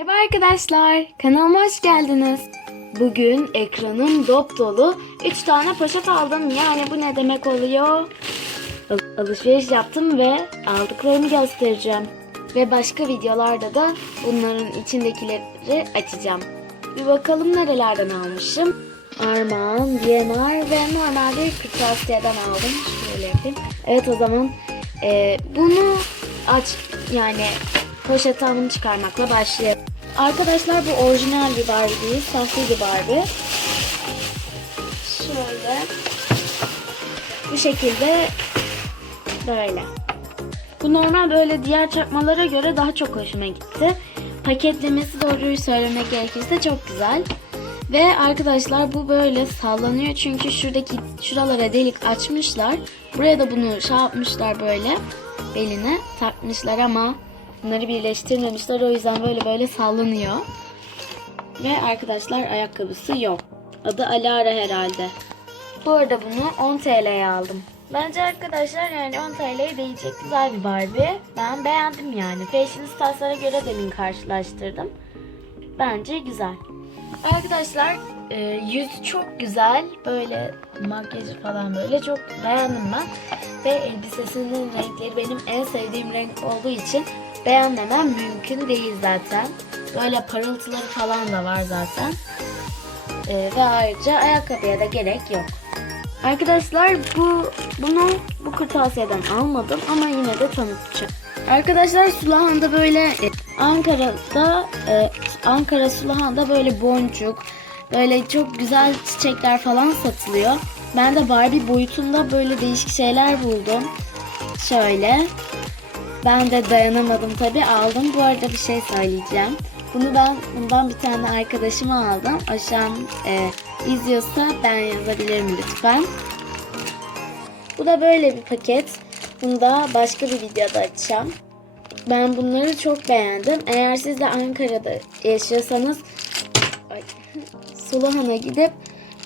Merhaba arkadaşlar, kanalıma hoş geldiniz. Bugün ekranım dop dolu 3 tane poşet aldım. Yani bu ne demek oluyor? Al- alışveriş yaptım ve aldıklarımı göstereceğim. Ve başka videolarda da bunların içindekileri açacağım. Bir bakalım nerelerden almışım. Armağan, DNR ve normal bir kırtasiyeden aldım. Şöyle yapayım. Evet o zaman e, bunu aç yani poşet alımı çıkarmakla başlayalım. Arkadaşlar bu orijinal bir Barbie değil, sahte bir Barbie. Şöyle bu şekilde böyle. Bu normal böyle diğer çakmalara göre daha çok hoşuma gitti. Paketlemesi doğruyu söylemek gerekirse çok güzel. Ve arkadaşlar bu böyle sallanıyor çünkü şuradaki şuralara delik açmışlar. Buraya da bunu şey yapmışlar böyle beline takmışlar ama bunları birleştirmemişler. O yüzden böyle böyle sallanıyor. Ve arkadaşlar ayakkabısı yok. Adı Alara herhalde. Bu arada bunu 10 TL'ye aldım. Bence arkadaşlar yani 10 TL'ye değecek güzel bir Barbie. Ben beğendim yani. Fashion Stars'lara göre demin karşılaştırdım. Bence güzel. Arkadaşlar e, yüzü çok güzel. Böyle makyajı falan böyle çok beğendim ben. Ve elbisesinin renkleri benim en sevdiğim renk olduğu için beğenmemem mümkün değil zaten. Böyle parıltıları falan da var zaten. E, ve ayrıca ayakkabıya da gerek yok. Arkadaşlar bu bunu bu kırtasiyeden almadım ama yine de tanıtacağım. Arkadaşlar Sulahan'da böyle e, Ankara'da e, Ankara Sulahan'da böyle boncuk böyle çok güzel çiçekler falan satılıyor. Ben de Barbie boyutunda böyle değişik şeyler buldum. Şöyle. Ben de dayanamadım tabi aldım. Bu arada bir şey söyleyeceğim. Bunu ben bundan bir tane arkadaşıma aldım. O şu an e, izliyorsa ben yazabilirim lütfen. Bu da böyle bir paket. Bunu da başka bir videoda açacağım. Ben bunları çok beğendim. Eğer siz de Ankara'da yaşıyorsanız ay, Suluhan'a gidip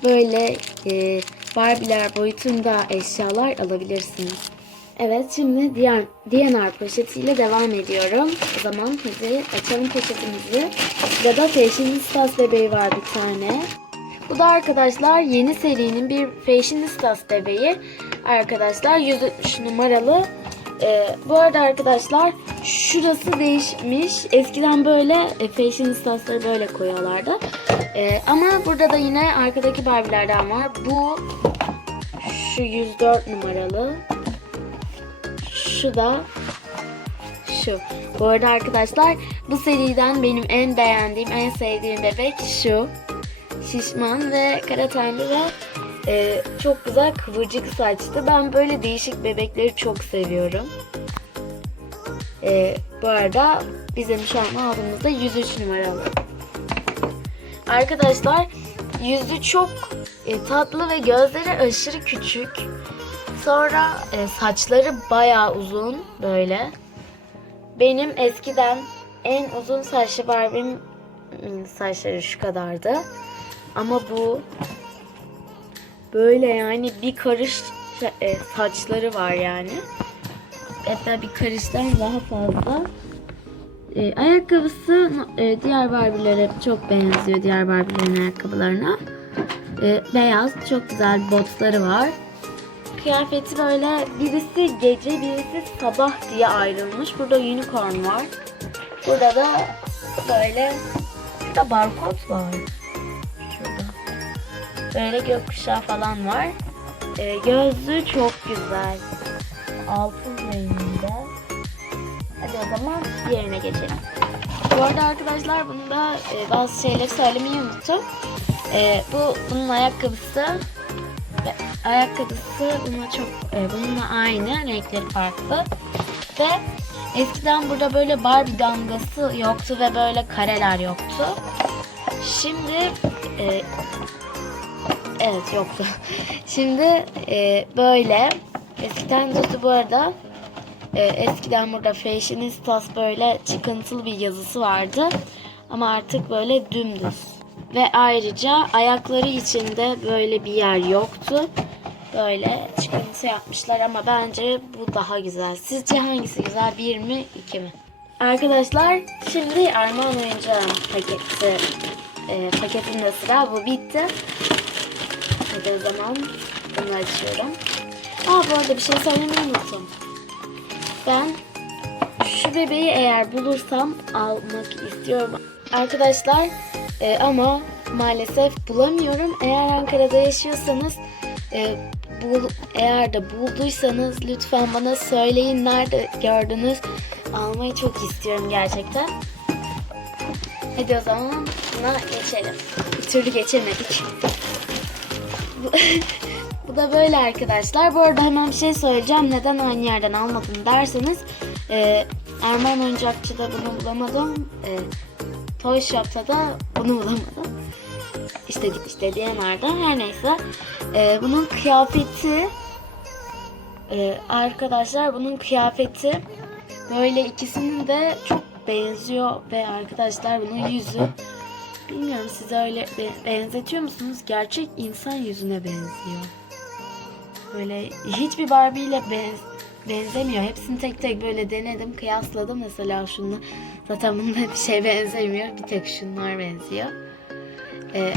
böyle e, Barbie'ler boyutunda eşyalar alabilirsiniz. Evet şimdi diğer DNR poşetiyle devam ediyorum. O zaman hadi açalım poşetimizi. Ya da Fashionistas bebeği var bir tane. Bu da arkadaşlar yeni serinin bir Fashionistas bebeği. Arkadaşlar 103 numaralı. Ee, bu arada arkadaşlar şurası değişmiş. Eskiden böyle e, Fashionistas'ları böyle koyuyorlardı. Ee, ama burada da yine arkadaki Barbie'lerden var. Bu şu 104 numaralı. Şu da şu. Bu arada arkadaşlar bu seriden benim en beğendiğim, en sevdiğim bebek şu. Şişman ve kara tenli ve e, çok güzel kıvırcık saçlı. Ben böyle değişik bebekleri çok seviyorum. E, bu arada bizim şu an aldığımızda 103 numaralı. Arkadaşlar yüzü çok e, tatlı ve gözleri aşırı küçük. Sonra e, saçları bayağı uzun böyle. Benim eskiden en uzun saçlı Barbie'm hmm, saçları şu kadardı. Ama bu böyle yani bir karış e, saçları var yani. Hatta bir karıştan daha fazla. E, ayakkabısı e, diğer Barbie'lere çok benziyor diğer Barbie'lerin ayakkabılarına. E, beyaz çok güzel botları var. Kıyafeti böyle birisi gece birisi sabah diye ayrılmış. Burada unicorn var. Burada da böyle burada barkod var. Şurada. Böyle gökkuşağı falan var. E, gözlüğü çok güzel. Altın renginde. Hadi o zaman diğerine geçelim. Bu arada arkadaşlar bunda e, bazı şeyleri söylemeyi unuttum. E, bu bunun ayakkabısı ayakkabısı buna çok e, bununla aynı renkleri farklı ve eskiden burada böyle Barbie damgası yoktu ve böyle kareler yoktu. Şimdi e, evet yoktu. Şimdi e, böyle eskiden düzdü bu arada. E, eskiden burada Fashionistas böyle çıkıntılı bir yazısı vardı. Ama artık böyle dümdüz. Ve ayrıca ayakları içinde böyle bir yer yoktu. Böyle çıkıntı yapmışlar ama bence bu daha güzel. Sizce hangisi güzel? Bir mi, iki mi? Arkadaşlar şimdi Armağan oyuncağım paketi e, paketinde sıra bu bitti. Hadi o zaman bunu açıyorum. Aa bu arada bir şey söylemeyi unuttum. Ben şu bebeği eğer bulursam almak istiyorum. Arkadaşlar e, ama maalesef bulamıyorum. Eğer Ankara'da yaşıyorsanız e, bul, eğer de bulduysanız lütfen bana söyleyin nerede gördünüz. Almayı çok istiyorum gerçekten. Hadi o zaman buna geçelim. Bir türlü geçemedik. Bu, da böyle arkadaşlar. Bu arada hemen bir şey söyleyeceğim. Neden aynı yerden almadım derseniz e, Erman Oyuncakçı'da bunu bulamadım. E, Toy Shop'ta da bunu bulamadım. İşte işte DMR'da her neyse. E, bunun kıyafeti e, arkadaşlar bunun kıyafeti böyle ikisinin de çok benziyor ve arkadaşlar bunun yüzü bilmiyorum size öyle be- benzetiyor musunuz? Gerçek insan yüzüne benziyor. Böyle hiçbir Barbie ile benz- benzemiyor. Hepsini tek tek böyle denedim, kıyasladım mesela şunu. Zaten bunda bir şey benzemiyor. Bir tek şunlar benziyor. Ee,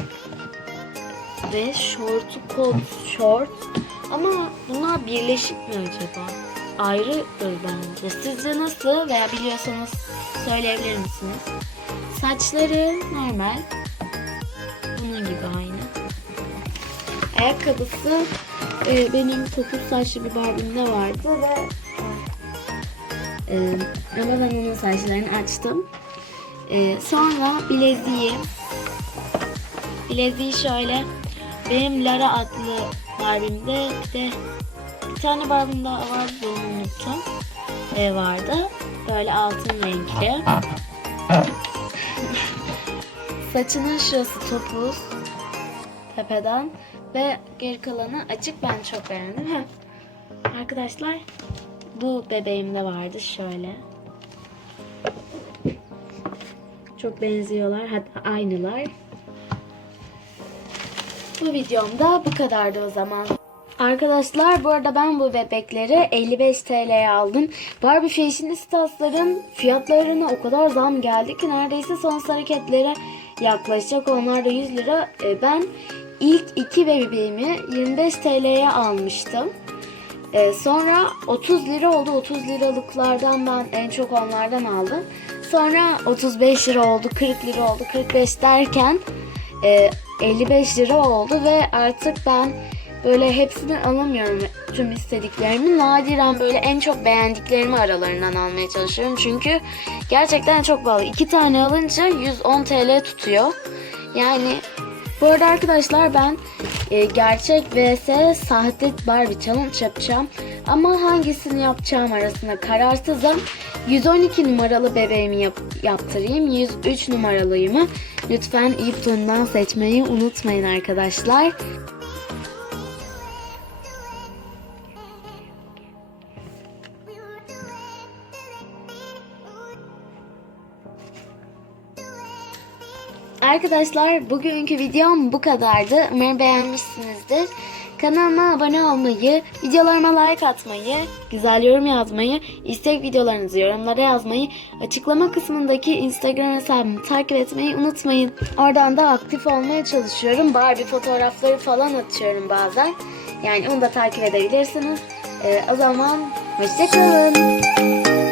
ve şortu kot şort. Ama bunlar birleşik mi acaba? Ayrıdır bence. Sizce nasıl veya biliyorsanız söyleyebilir misiniz? Saçları normal. Bunun gibi aynı. Ayakkabısı e, benim topuz saçlı bir Barbie'mde vardı ve e, ama ben onun saçlarını açtım. E, sonra bileziği bileziği şöyle benim Lara adlı Barbie'mde bir de bir tane Barbie'm daha vardı onu unuttum. E, vardı. Böyle altın renkli. Saçının şurası topuz tepeden ve geri kalanı açık ben çok beğendim. Heh. Arkadaşlar bu bebeğimde vardı şöyle. Çok benziyorlar hatta aynılar. Bu videomda bu kadardı o zaman. Arkadaşlar bu arada ben bu bebekleri 55 TL'ye aldım. Barbie Fashionistas'ların fiyatlarına o kadar zam geldi ki neredeyse son hareketlere yaklaşacak. Onlar da 100 lira. E, Ben ilk iki bebeğimi 25 TL'ye almıştım. E, sonra 30 lira oldu. 30 liralıklardan ben en çok onlardan aldım. Sonra 35 lira oldu, 40 lira oldu, 45 derken e, 55 lira oldu ve artık ben böyle hepsini alamıyorum tüm istediklerimi. Nadiren böyle en çok beğendiklerimi aralarından almaya çalışıyorum. Çünkü gerçekten çok pahalı. İki tane alınca 110 TL tutuyor. Yani bu arada arkadaşlar ben e, gerçek vs sahte Barbie challenge yapacağım. Ama hangisini yapacağım arasında kararsızım. 112 numaralı bebeğimi yap- yaptırayım. 103 numaralıyımı lütfen iptondan seçmeyi unutmayın arkadaşlar. Arkadaşlar bugünkü videom bu kadardı. Umarım beğenmişsinizdir. Kanalıma abone olmayı, videolarıma like atmayı, güzel yorum yazmayı, istek videolarınızı yorumlara yazmayı, açıklama kısmındaki Instagram hesabımı takip etmeyi unutmayın. Oradan da aktif olmaya çalışıyorum. Barbie fotoğrafları falan atıyorum bazen. Yani onu da takip edebilirsiniz. Ee, o zaman hoşçakalın.